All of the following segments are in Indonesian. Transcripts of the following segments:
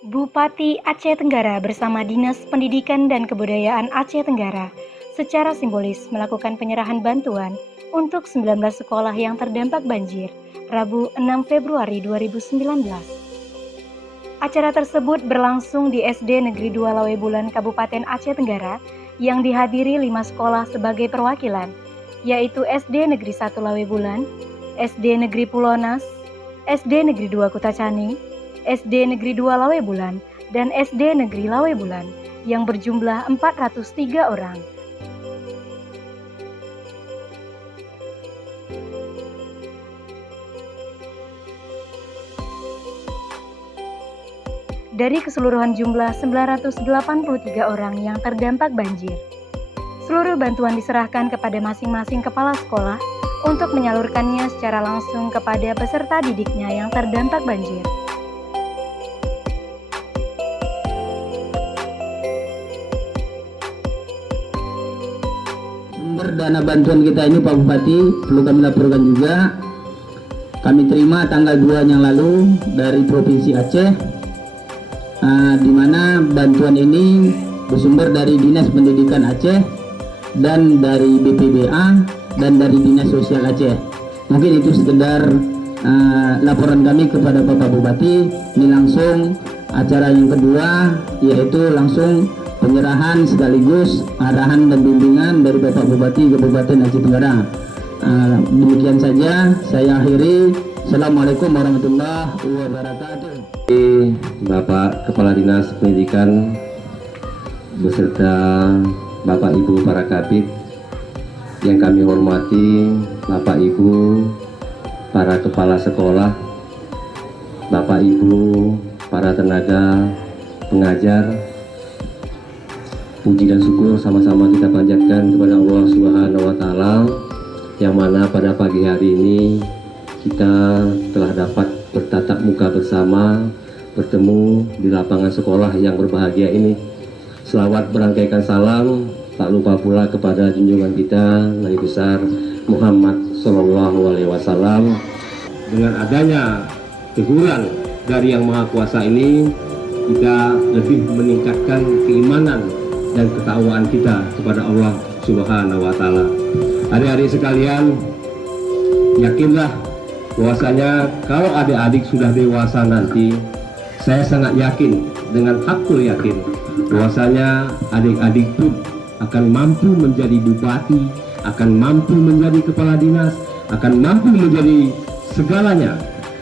Bupati Aceh Tenggara bersama Dinas Pendidikan dan Kebudayaan Aceh Tenggara secara simbolis melakukan penyerahan bantuan untuk 19 sekolah yang terdampak banjir, Rabu 6 Februari 2019. Acara tersebut berlangsung di SD Negeri 2 Lawebulan Kabupaten Aceh Tenggara yang dihadiri 5 sekolah sebagai perwakilan, yaitu SD Negeri 1 Lawebulan, SD Negeri Pulonas, SD Negeri 2 Kutacani, SD Negeri 2 Lawebulan, dan SD Negeri Lawebulan yang berjumlah 403 orang. Dari keseluruhan jumlah 983 orang yang terdampak banjir, seluruh bantuan diserahkan kepada masing-masing kepala sekolah untuk menyalurkannya secara langsung kepada peserta didiknya yang terdampak banjir. Sumber dana bantuan kita ini Pak Bupati, perlu kami laporkan juga, kami terima tanggal 2 yang lalu dari Provinsi Aceh, di mana bantuan ini bersumber dari Dinas Pendidikan Aceh dan dari BPBA dan dari Dinas Sosial Aceh. Mungkin itu sekedar laporan kami kepada Bapak Bupati. Ini langsung acara yang kedua, yaitu langsung penyerahan sekaligus arahan dan bimbingan dari Bapak Bupati Kabupaten Aceh Tenggara. Demikian saja, saya akhiri. Assalamualaikum warahmatullahi wabarakatuh. Bapak Kepala Dinas Pendidikan beserta Bapak Ibu para Kabid yang kami hormati, Bapak Ibu para kepala sekolah, Bapak Ibu para tenaga pengajar, puji dan syukur sama-sama kita panjatkan kepada Allah Subhanahu wa Ta'ala, yang mana pada pagi hari ini kita telah dapat bertatap muka bersama, bertemu di lapangan sekolah yang berbahagia ini. Selawat berangkaikan salam, tak lupa pula kepada junjungan kita Nabi besar Muhammad Sallallahu Alaihi Wasallam. Dengan adanya teguran dari Yang Maha Kuasa ini, kita lebih meningkatkan keimanan dan ketakwaan kita kepada Allah Subhanahu wa Ta'ala. Adik-adik sekalian, yakinlah bahwasanya kalau adik-adik sudah dewasa nanti, saya sangat yakin, dengan hakul yakin, bahwasanya adik-adik pun akan mampu menjadi bupati, akan mampu menjadi kepala dinas, akan mampu menjadi segalanya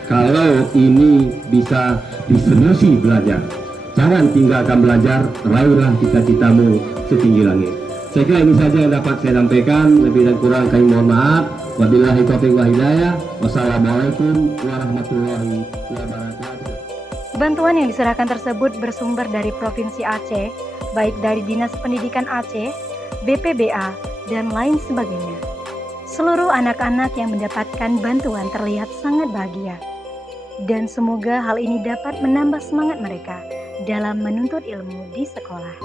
kalau ini bisa diseriusi belajar. Jangan tinggalkan belajar, raihlah cita-citamu setinggi langit. Saya kira ini saja yang dapat saya sampaikan. Lebih dan kurang kami mohon maaf. Wabillahi taufiq wal hidayah. Wassalamualaikum warahmatullahi wabarakatuh. Bantuan yang diserahkan tersebut bersumber dari Provinsi Aceh, baik dari Dinas Pendidikan Aceh, BPBA, dan lain sebagainya. Seluruh anak-anak yang mendapatkan bantuan terlihat sangat bahagia. Dan semoga hal ini dapat menambah semangat mereka dalam menuntut ilmu di sekolah.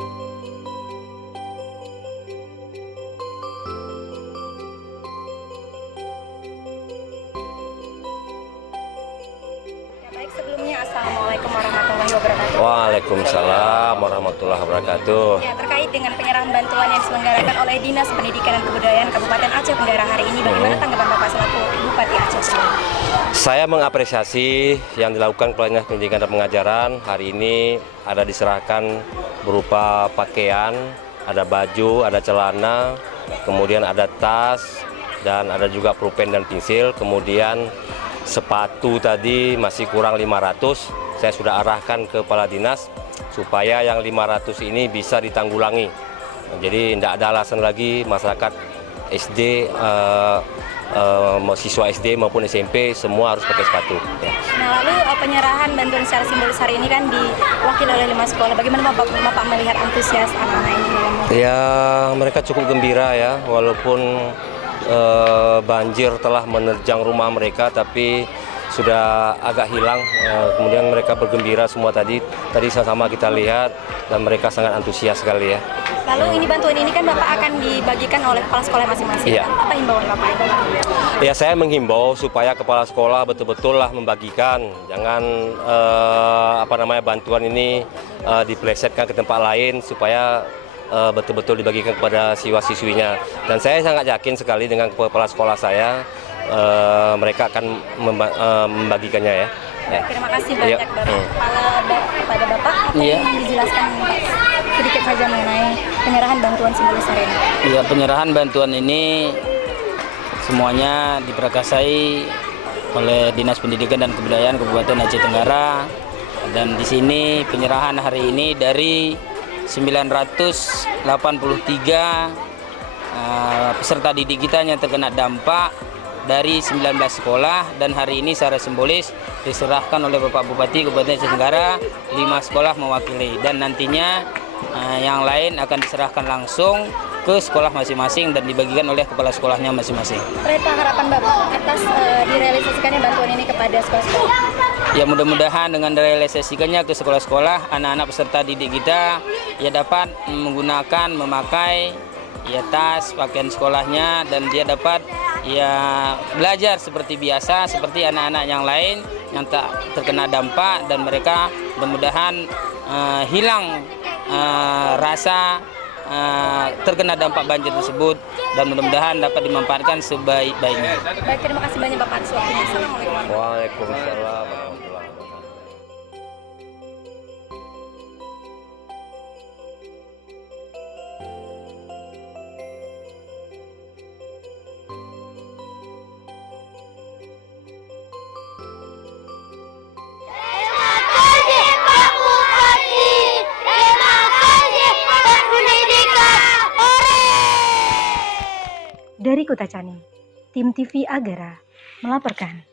Baik, sebelumnya Assalamualaikum warahmatullahi wabarakatuh. Waalaikumsalam warahmatullahi wabarakatuh. Ya, terkait dengan penyerahan bantuan yang diselenggarakan oleh Dinas Pendidikan dan Kebudayaan Kabupaten Aceh Tenggara hari ini, bagaimana tanggapan Bapak selaku Bupati Aceh Tenggara? Saya mengapresiasi yang dilakukan oleh Dinas Pendidikan dan Pengajaran. Hari ini ada diserahkan berupa pakaian, ada baju, ada celana, kemudian ada tas, dan ada juga pulpen dan pensil. Kemudian sepatu tadi masih kurang 500. Saya sudah arahkan ke Kepala Dinas supaya yang 500 ini bisa ditanggulangi. Jadi tidak ada alasan lagi masyarakat SD, siswa SD maupun SMP semua harus pakai sepatu. Ya. Nah, lalu penyerahan bantuan secara simbolis hari ini kan diwakili oleh 5 sekolah. Bagaimana Bapak melihat antusias anak-anak ini? Ya, mereka cukup gembira ya, walaupun banjir telah menerjang rumah mereka, tapi sudah agak hilang. Kemudian mereka bergembira semua tadi sama-sama kita lihat dan mereka sangat antusias sekali ya. Lalu ini bantuan ini kan Bapak akan dibagikan oleh kepala sekolah masing-masing. Iya. Apa himbauan Bapak? Ya, saya menghimbau supaya kepala sekolah betul-betul lah membagikan, jangan bantuan ini dipelesetkan ke tempat lain supaya betul-betul dibagikan kepada siswa-siswinya. Dan saya sangat yakin sekali dengan kepala sekolah saya, mereka akan membagikannya ya. Terima kasih banyak kepada Bapak. Apa yang dijelaskan sedikit saja mengenai penyerahan bantuan Simbolis hari ini? Ya, penyerahan bantuan ini semuanya diprakarsai oleh Dinas Pendidikan dan Kebudayaan Kabupaten Aceh Tenggara, dan di sini penyerahan hari ini dari 983 peserta didik kita yang terkena dampak dari 19 sekolah, dan hari ini secara simbolis diserahkan oleh Bapak Bupati Kabupaten Aceh Tenggara 5 sekolah mewakili, dan nantinya yang lain akan diserahkan langsung ke sekolah masing-masing dan dibagikan oleh kepala sekolahnya masing-masing. Berapa harapan Bapak atas direalisasikannya bantuan ini kepada sekolah-sekolah? Ya, mudah-mudahan dengan direalisasikannya ke sekolah-sekolah, anak-anak peserta didik kita ya dapat memakai ya tas, pakaian sekolahnya, dan dia dapat ya belajar seperti biasa, seperti anak-anak yang lain yang tak terkena dampak, dan mereka mudah-mudahan hilang rasa terkena dampak banjir tersebut, dan mudah-mudahan dapat dimanfaatkan sebaik-baiknya. Baik, terima kasih banyak Bapak atas waktunya. Assalamualaikum. Waalaikumsalam warahmatullahi wabarakatuh. Dari Kota Cani, Tim TV Agara melaporkan.